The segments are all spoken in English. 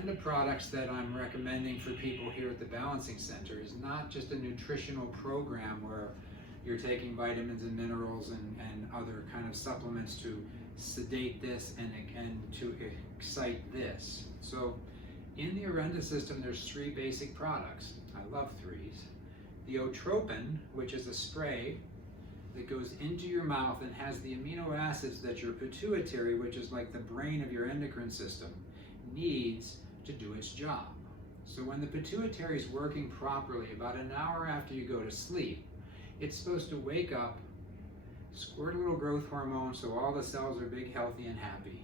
Orenda products that I'm recommending for people here at the Balancing Center is not just a nutritional program where you're taking vitamins and minerals and other kind of supplements to sedate this and to excite this. So in the Orenda system, there's 3 basic products. I love 3s. The Otropin, which is a spray that goes into your mouth and has the amino acids that your pituitary, which is like the brain of your endocrine system, needs to do its job. So when the pituitary is working properly, about an hour after you go to sleep, it's supposed to wake up, squirt a little growth hormone so all the cells are big, healthy, and happy.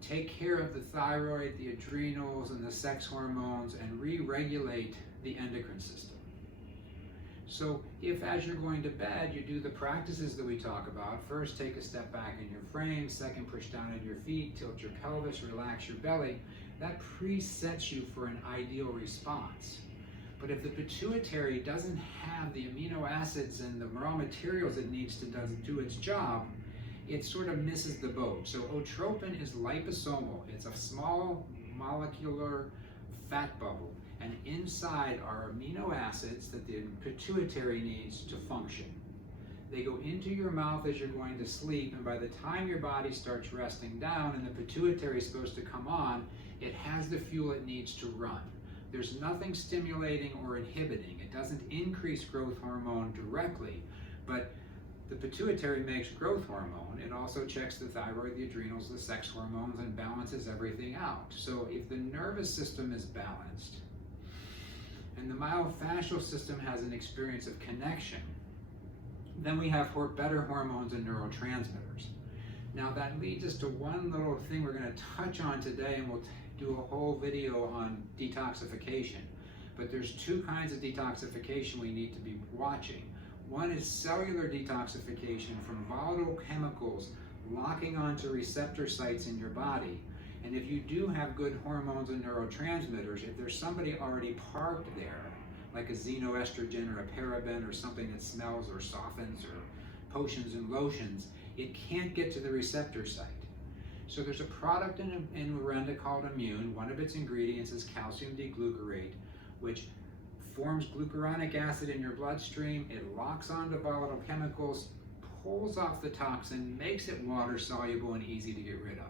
Take care of the thyroid, the adrenals, and the sex hormones, and re-regulate the endocrine system. So if as you're going to bed, you do the practices that we talk about, first take a step back in your frame, second push down at your feet, tilt your pelvis, relax your belly, that presets you for an ideal response. But if the pituitary doesn't have the amino acids and the raw materials it needs to do its job, it sort of misses the boat. So Otropin is liposomal. It's a small molecular fat bubble, and inside are amino acids that the pituitary needs to function. They go into your mouth as you're going to sleep, and by the time your body starts resting down and the pituitary is supposed to come on, it has the fuel it needs to run. There's nothing stimulating or inhibiting. It doesn't increase growth hormone directly, but the pituitary makes growth hormone. It also checks the thyroid, the adrenals, the sex hormones, and balances everything out. So if the nervous system is balanced, and the myofascial system has an experience of connection, then we have better hormones and neurotransmitters. Now that leads us to one little thing we're going to touch on today, and we'll do a whole video on detoxification. But there's 2 kinds of detoxification we need to be watching. One is cellular detoxification from volatile chemicals locking onto receptor sites in your body. And if you do have good hormones and neurotransmitters, if there's somebody already parked there, like a xenoestrogen or a paraben or something that smells or softens or potions and lotions, it can't get to the receptor site. So there's a product in Orenda called Immune. One of its ingredients is calcium D-glucarate, which forms glucuronic acid in your bloodstream. It locks onto volatile chemicals, pulls off the toxin, makes it water soluble and easy to get rid of.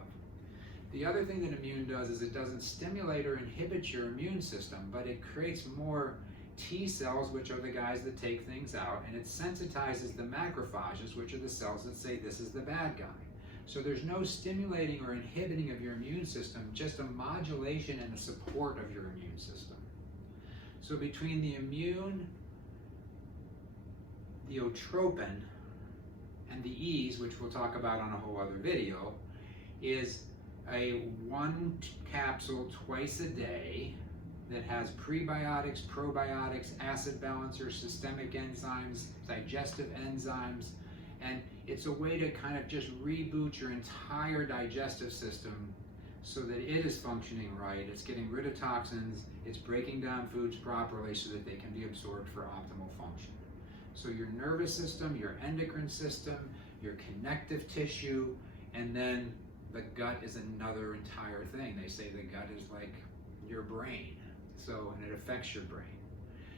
The other thing that Immune does is it doesn't stimulate or inhibit your immune system, but it creates more T cells, which are the guys that take things out, and it sensitizes the macrophages, which are the cells that say this is the bad guy. So there's no stimulating or inhibiting of your immune system, just a modulation and a support of your immune system. So between the Immune, the Otropin, and the Eaze, which we'll talk about on a whole other video, is a 1 capsule twice a day that has prebiotics, probiotics, acid balancers, systemic enzymes, digestive enzymes, and it's a way to kind of just reboot your entire digestive system so that it is functioning right. It's getting rid of toxins, it's breaking down foods properly so that they can be absorbed for optimal function. So your nervous system, your endocrine system, your connective tissue, and then the gut is another entire thing. They say the gut is like your brain, and it affects your brain.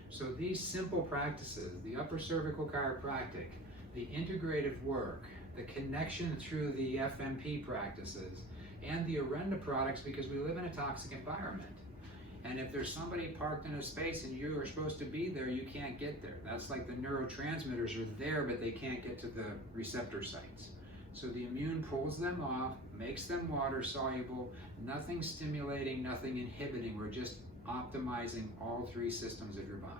So these simple practices, the upper cervical chiropractic, the integrative work, the connection through the FMP practices, and the Orenda products, because we live in a toxic environment. And if there's somebody parked in a space and you are supposed to be there, you can't get there. That's like the neurotransmitters are there, but they can't get to the receptor sites. So the Immune pulls them off, makes them water soluble, nothing stimulating, nothing inhibiting. We're just optimizing all 3 systems of your body.